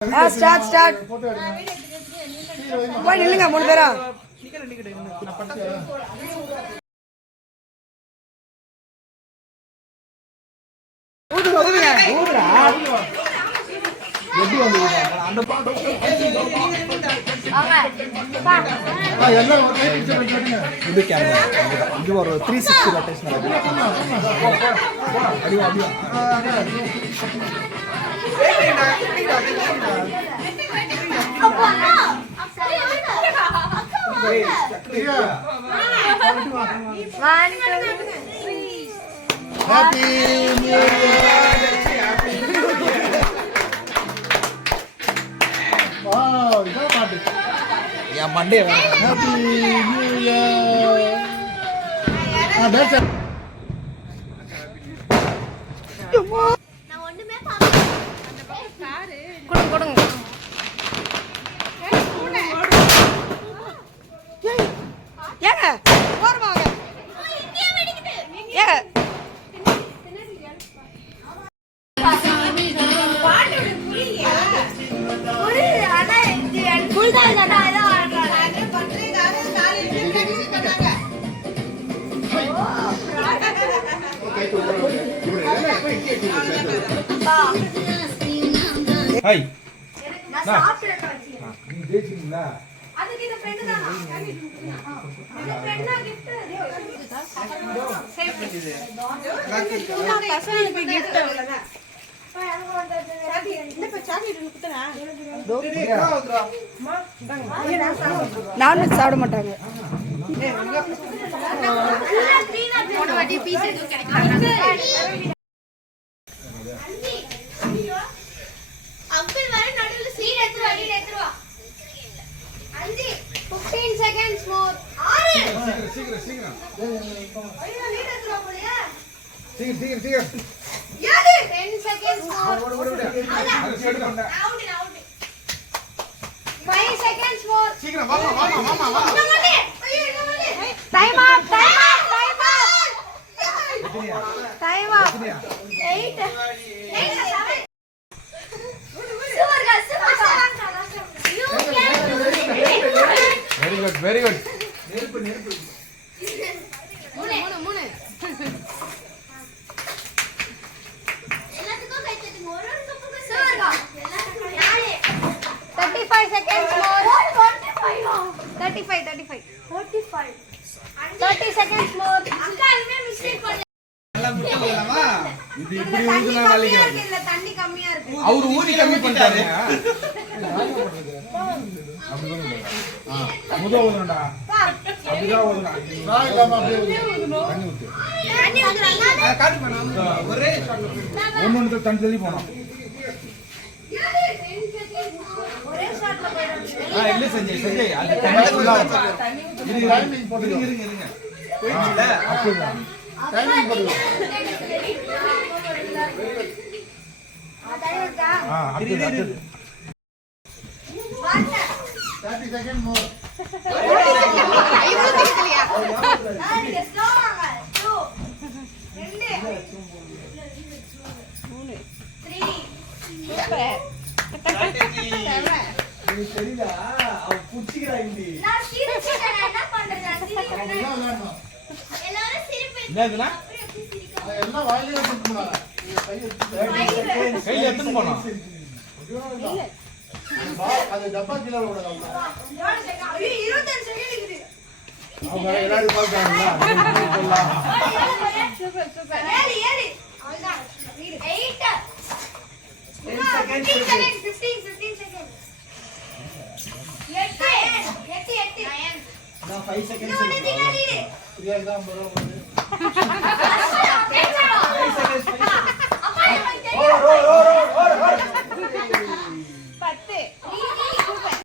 Start போய் நில்லுங்க 3 பேரா. ஊதுங்க ஊதுங்க ஊதுடா. எப்படி வந்து அந்த பாட்டு எல்லாம் ஒரு கை பிடிச்சு வைக்கணும். இது கேமரா இது ஒரு 360 ரொட்டேஷன் அடி அடி Happy New Year. Wow, இது பாட்டு. யா Monday Happy New Year. that's it. நான் ஒண்ணுமே பாக்கல. அந்த பக்கம் காரு. கொடுங்க. ஏங்க போறவாங்க. இங்கே வெடிக்குது. ஏங்க ஹாய் நான் சாப்பிட்டேன் நீ ஜெயிச்சிங்களா அதுக்கு இந்த ஃப்ரெண்ட் தானா இந்த ஃப்ரெண்ட்னா gift சேவ் பண்ணிடு நான் பசங்களுக்கு gift அவ்வளவுதான் நான்வெஜ் சாப்பிட மாட்டாங்க. சீக்கிரம் 10 seconds more. 5 seconds more. சீக்கிரம் வாமா. Time up. 8 7 Very good. நெருப்பு. மூணு. எல்லாத்துக்கும் கை தட்டி ஒரு கப்புக்கு சூர்கா. 35 seconds more. 35. 30 seconds more. அக்கா இனிமே மிஸ்டேக் பண்ணல. நல்லா முட்டலாமா? இது இப்படி ஊதுனா நாளைக்கு இல்ல தண்ணி கம்மியா இருக்கு. அவர் ஊதி கம்மி பண்ணிட்டாரு. முதல்ல ஊதுறடா. அப்படிதான் ஊதுறா. நான் இல்லாம அப்படியே தண்ணி ஊத்துறாங்க. காட்டு பண்ணா ஒரே ஷாட்ல ஒண்ணு தண்ணி தள்ளி போணும். ஒரே ஷாட்ல போயிடும். இல்ல செஞ்சே அது தண்ணி ஃபுல்லா இது டைமிங் போடுங்க. இருங்க. போயிடுச்சுல அப்படிதான். டைமிங் போடுங்க. அடுத்து 30 seconds more. ஐயோ தெரியலையா நீங்க ஸ்லோவாங்க 2 3 சூப்பர் நீ தெரியல அவ புடிச்சிக்கிறா இந்தி நான் சிரிச்சேன் என்ன பண்றது எல்லாரும் சிரிப்பு என்னதுனா எல்லாம் வாயிலே போட்டுடா கையில எடுத்து போனா இல்ல அது டப்பா கீழ ஓடுறாங்க. ஐயோ 25 செகண்ட் இருக்குது. அவங்க எல்லாரும் பாக்குறாங்களா? சூப்பர். ஏறி. அவ்வளவுதான். 8 10 seconds 15 seconds. 8 நான் 5 seconds. இன்னொரு தினாடி. பிரியா தான் பரோபர்.